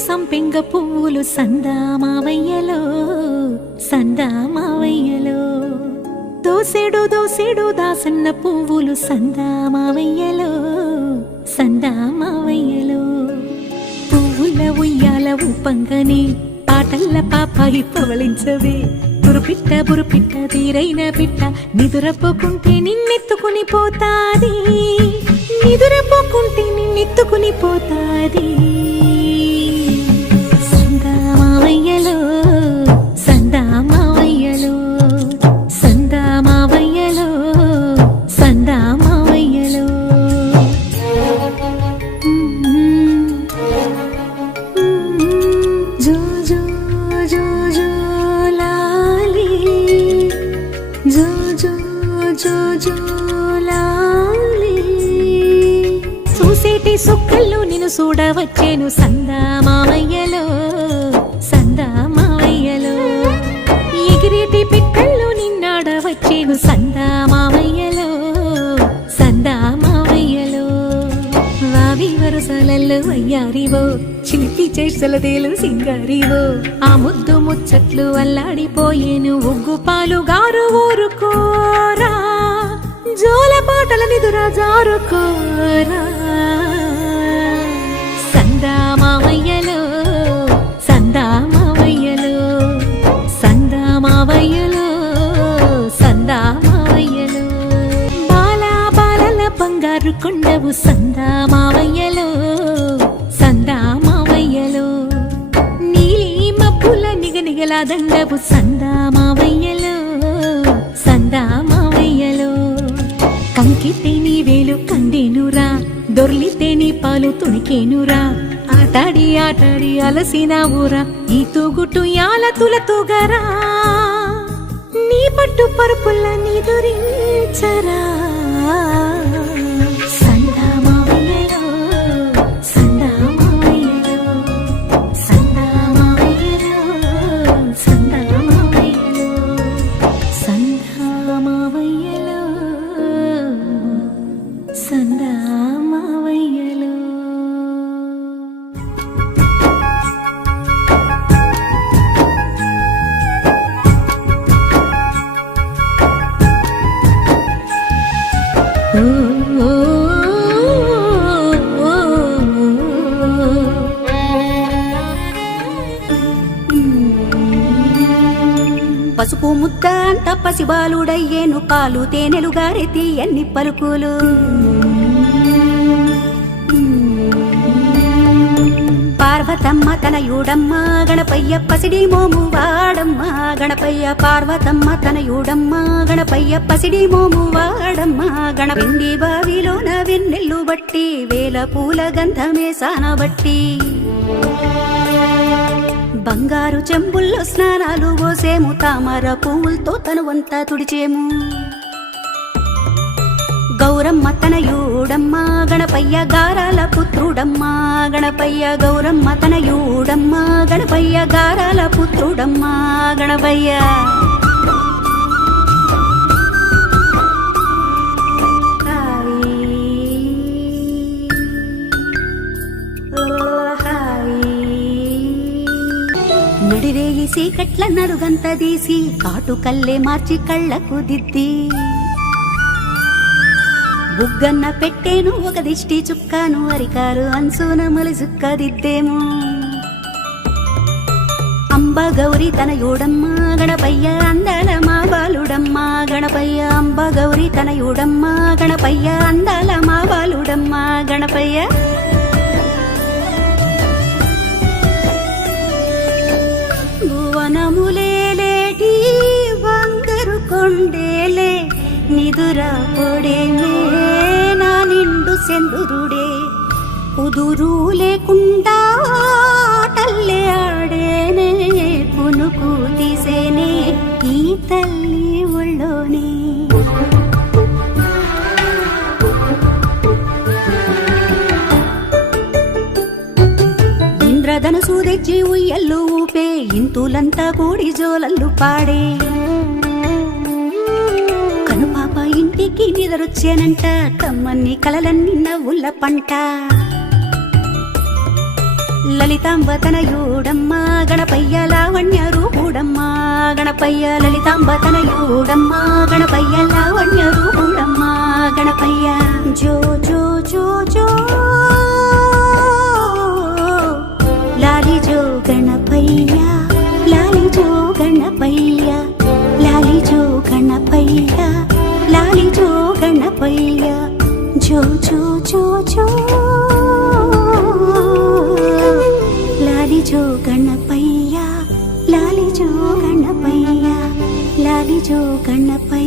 సంపెంగ పువ్వులు సందామావయ్యలో సందామావయ్యలో దోసెడు దోసెడు దాసన్న పువ్వులు సందామావయ్యలో సందామావయ్యలో పువ్వుల ఉయ్యాల ఊపంగని పాటల్ల పాపాయి పవళించవే బురుపిట్ట బురుపిట్ట తీరైన పిట్ట నిదురపోకుంటే నిన్నెత్తుకుని పోతాది నిదురపోకుంటే నిన్నెత్తుకుని పోతాది సందామావయ్యలో సందామావయ్యలో సందామావయ్యలో సందామావయ్యలో జో జో జో జో లాలి జో జో జో జో లాలి చూసేటి సుక్కల్లో నిన్ను చూడవచ్చేను సందామావయ్యలో సందామావయ్యలో ఎగిరేటి పిట్టల్లో నిన్నాడవచ్చేను సందామావయ్యలో సందామావయ్యలో వావి వరసలల్లో అయ్యారివో చిలిపి చేసలదేలు సింగారివో ఆ ముద్దు ముచ్చట్లు అల్లాడిపోయేను ఉగ్గు పాలు గారు ఊరుకోరా జోల పాటల నిదురా జారుకోరా సందామావయ్యలో సందామావయ్యలో సందామావయ్యలో సందామావయ్యలో బాలా బాలల బంగారు కొండవు సందామావయ్యలో సందామావయ్యలో నీలి మబ్బుల నిగనిగల దండవు సందామావయ్యలో సందామావయ్యలో కంకితే నీ వేలు కండేనురా దొర్లితే నీ పాలు తుణికేనురా ఆటాడి ఆటాడి అలసిన ఊరా ఈ తూగుటు యాల తులతూగరా నీ పట్టు పరుపుల్ల నిదురించరా సందామావయ్యలో సందామావయ్యలో సందామావయ్యలో సందామావయ్యలో సందామావయ్యలో సందామావయ్యలో పసుపు ముద్ద అంత పసిబాలుడయ్యేను పాలు తేనెలు గారెతి ఎన్ని పలుకులు పార్వతమ్మ తనయుడమ్మ గణపయ్య పసిడి మోము వాడమ్మ గణపయ్య పార్వతమ్మ తనయుడమ్మ గణపయ్య పసిడి మోము వాడమ్మ గణపిండి బావిలోన వెన్నెల్లు బట్టి వేల పూల గంధమే సానబట్టి బంగారు చెంబుల్లో స్నానాలు పోసేము తామర పువ్వులతో తనువంతా తుడిచేము గౌరమ్మ తనయుడమ్మ గణపయ్య గారాల పుత్రుడమ్మ గణపయ్య గౌరమ్మ తనయుడమ్మ గణపయ్య గారాల పుత్రుడమ్మ గణపయ్య నడిరేయి సీకట్ల నడుగంత తీసి కాటు కల్లే మార్చి కళ్ళకు దిద్ది బుగ్గన్న పెట్టేను ఒక దిష్టి చుక్కాను అరికారు అంచున మలి చుక్క దిద్దేము అంబ గౌరి తనయుడమ్మ గణపయ్య అందాల మా బాలుడమ్మ గణపయ్య అంబ గౌరి తనయుడమ్మ గణపయ్య అందాల మా బాలుడమ్మ గణపయ్య భువనములేటి బంగారు కొండేలే నిదురా పొడేమే నా నిండు సెందురుడే కుదురు లేకుండా ఆటల్లే ఆడేనే పునుకు తీసేనే ఈ తల్లి ఒళ్ళోనే ఇంద్రధనసు తెచ్చి ఉయ్యల్లు ఊపే ఇంతులంతా కూడి జోలల్లు పాడే కనుపాప ఇంటికి నిదరొచ్చేనంట కమ్మన్ని కలలన్నీ నవ్వుల పంట లలితాంబ తనయుడమ్మ గణపయ్య లావణ్య రూపుడమ్మ గణపయ్య లలితాంబ తనయుడమ్మ గణపయ్య లావణ్య రూపుడమ్మ గణపయ్య జో జో జో జో లాలి జో గణపయ్య లాలి జో గణపయ్య లాలి జో గణపయ్య లాలి జో గణపయ్య జో జో జో జో లాలి జో గణపయ్య లాలి జో గణపయ్య లాలి జో గణపయ్య